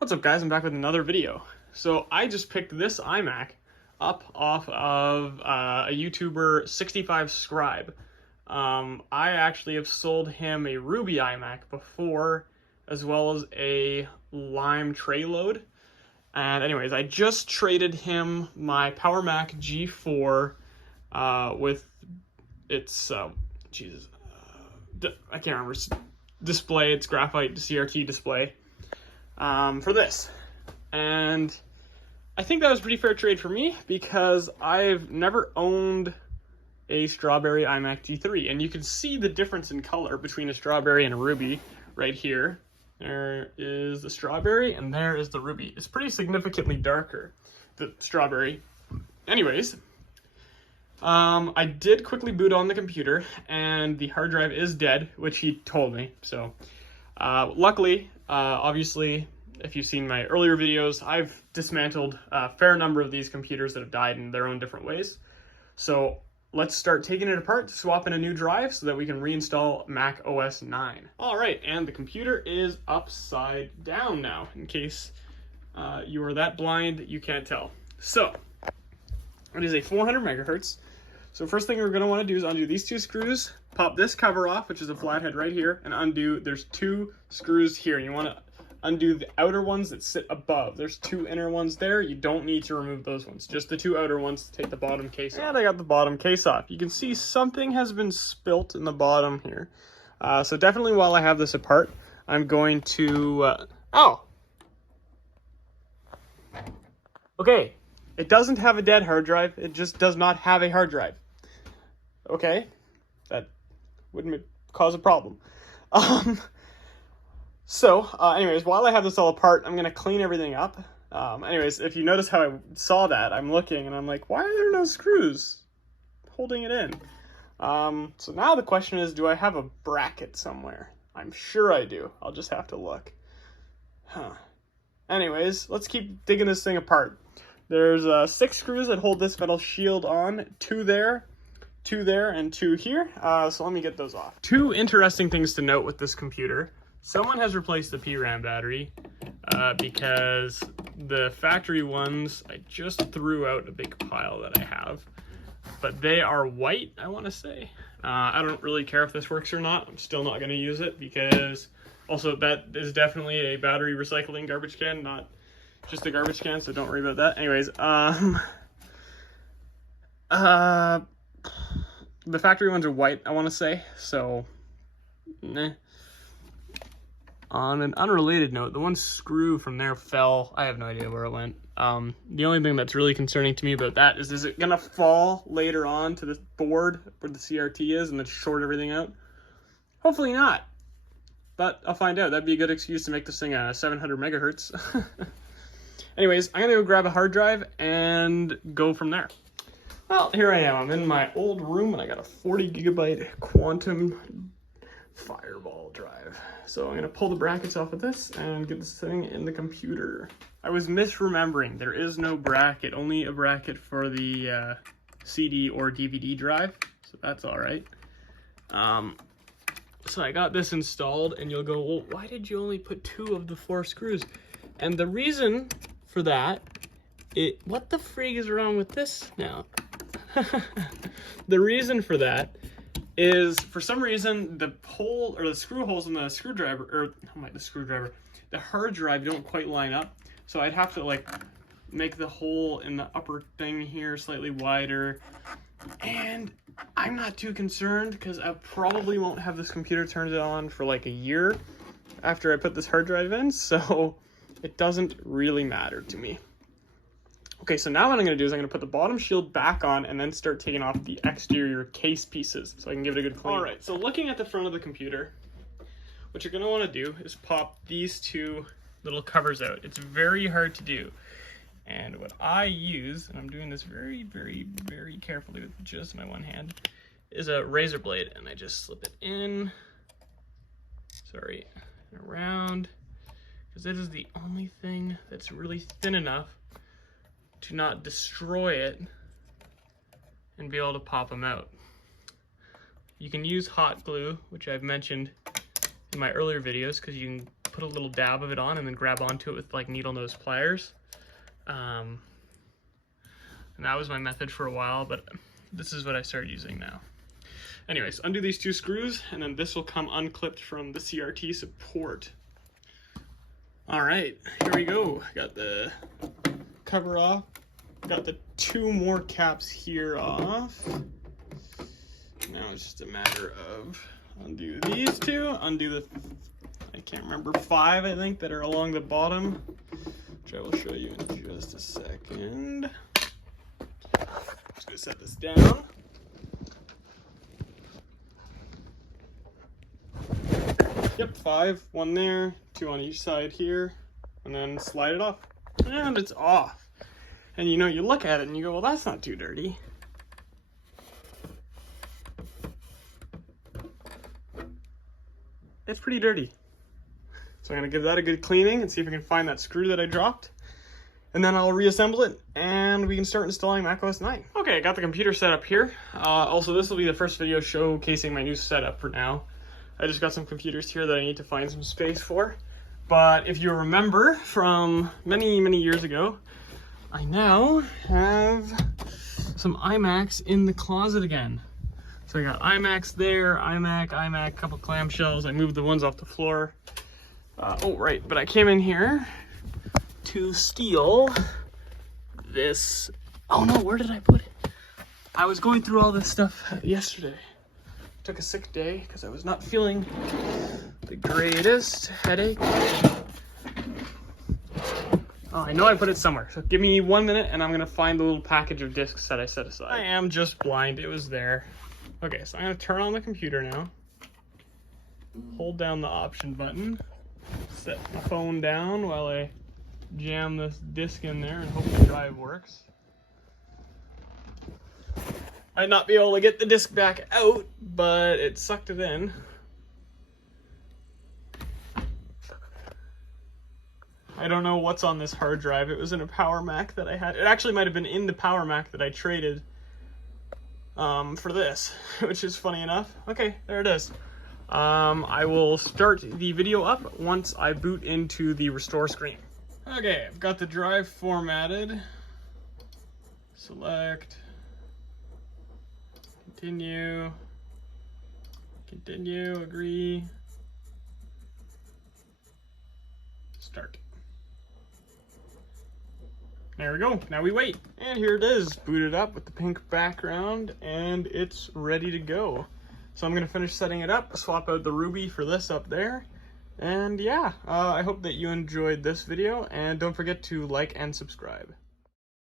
What's up, guys? I'm back with another video. So I just picked this iMac up off of a YouTuber 65 Scribe. I actually have sold him a Ruby iMac before, as well as a Lime tray load. And anyways, I just traded him my Power Mac G4 with its I can't remember, display, its graphite CRT display. For this, and I think that was a pretty fair trade for me because I've never owned a Strawberry iMac G3, and you can see the difference in color between a Strawberry and a Ruby right here. There is the Strawberry and there is the Ruby. It's pretty significantly darker, the Strawberry. Anyways, I did quickly boot on the computer and the hard drive is dead, which he told me. So luckily, obviously, if you've seen my earlier videos, I've dismantled a fair number of these computers that have died in their own different ways. So let's start taking it apart to swap in a new drive so that we can reinstall Mac OS 9. All right, and the computer is upside down now, in case you are that blind you can't tell. So it is a 400 megahertz. So first thing we're going to want to do is undo these two screws, pop this cover off, which is a flathead right here, and undo, there's two screws here. You want to undo the outer ones that sit above. There's two inner ones there. You don't need to remove those ones, just the two outer ones to take the bottom case off. And I got the bottom case off. You can see something has been spilt in the bottom here. So definitely while I have this apart, I'm going to, okay. It doesn't have a dead hard drive. It just does not have a hard drive. Okay, that wouldn't cause a problem. Anyways, while I have this all apart, I'm gonna clean everything up. Anyways, if you notice how I saw that, I'm looking and I'm like, why are there no screws holding it in? So now the question is, do I have a bracket somewhere? I'm sure I do. I'll just have to look. Anyways, let's keep digging this thing apart. There's 6 screws that hold this metal shield on, 2 there, and 2 here. So let me get those off. 2 interesting things to note with this computer. Someone has replaced the PRAM battery because the factory ones, I just threw out a big pile that I have, but they are white, I want to say. I don't really care if this works or not. I'm still not going to use it because also that is definitely a battery recycling garbage can, not just a garbage can, so don't worry about that. Anyways, the factory ones are white, I want to say, so On an unrelated note, the one screw from there fell. I have no idea where it went. The only thing that's really concerning to me about that is it gonna fall later on to the board where the CRT is and then short everything out? Hopefully not, but I'll find out. That'd be a good excuse to make this thing a 700 megahertz. Anyways, I'm gonna go grab a hard drive and go from there. Well, here I am. I'm in my old room and I got a 40 gigabyte Quantum Fireball drive. So I'm gonna pull the brackets off of this and get this thing in the computer. I was misremembering. There is no bracket, only a bracket for the CD or DVD drive. So that's all right. So I got this installed and you'll go, well, why did you only put 2 of the 4 screws? And the reason for that, what the frig is wrong with this now? The reason for that is, for some reason, the hole or the screw holes in the screwdriver, or the hard drive don't quite line up. So I'd have to like make the hole in the upper thing here slightly wider. And I'm not too concerned because I probably won't have this computer turned on for like a year after I put this hard drive in. So it doesn't really matter to me. Okay, so now what I'm going to do is I'm going to put the bottom shield back on and then start taking off the exterior case pieces so I can give it a good clean. All right, so looking at the front of the computer, what you're going to want to do is pop these 2 little covers out. It's very hard to do. And what I use, and I'm doing this very, very, very carefully with just my one hand, is a razor blade. And I just slip it in, and around, because it is the only thing that's really thin enough to not destroy it and be able to pop them out. You can use hot glue, which I've mentioned in my earlier videos, because you can put a little dab of it on and then grab onto it with like needle nose pliers. And that was my method for a while, but this is what I started using now. Anyways, undo these 2 screws, and then this will come unclipped from the CRT support. All right, here we go. Got the cover off. Got the 2 more caps here off. Now it's just a matter of undo these 2, undo the, I can't remember, 5 I think that are along the bottom, which I will show you in just a second. Just gonna set this down. Yep, 5, 1 there, 2 on each side here, and then slide it off, and it's off. And you know, you look at it and you go, well, that's not too dirty. It's pretty dirty. So I'm gonna give that a good cleaning and see if I can find that screw that I dropped. And then I'll reassemble it and we can start installing macOS 9. Okay, I got the computer set up here. Also, this will be the first video showcasing my new setup for now. I just got some computers here that I need to find some space for. But if you remember from many, many years ago, I now have some iMacs in the closet again. So I got iMacs there, iMac, couple clamshells. I moved the ones off the floor. Oh, right, but I came in here to steal this. Oh no, where did I put it? I was going through all this stuff yesterday. Took a sick day because I was not feeling the greatest. Headache. Oh, I know I put it somewhere. So give me 1 minute and I'm gonna find the little package of discs that I set aside. I am just blind, it was there. Okay, so I'm gonna turn on the computer now. Hold down the option button. Set my phone down while I jam this disc in there and hope the drive works. Might not be able to get the disc back out, but it sucked it in. I don't know what's on this hard drive. It was in a Power Mac that I had. It actually might have been in the Power Mac that I traded for this, which is funny enough. Okay, there it is. I will start the video up once I boot into the restore screen. Okay, I've got the drive formatted. Select. Continue. Continue, agree. Start. There we go, now we wait. And here it is, booted up with the pink background, and it's ready to go. So I'm gonna finish setting it up, swap out the Ruby for this up there. And yeah, I hope that you enjoyed this video, and don't forget to like and subscribe.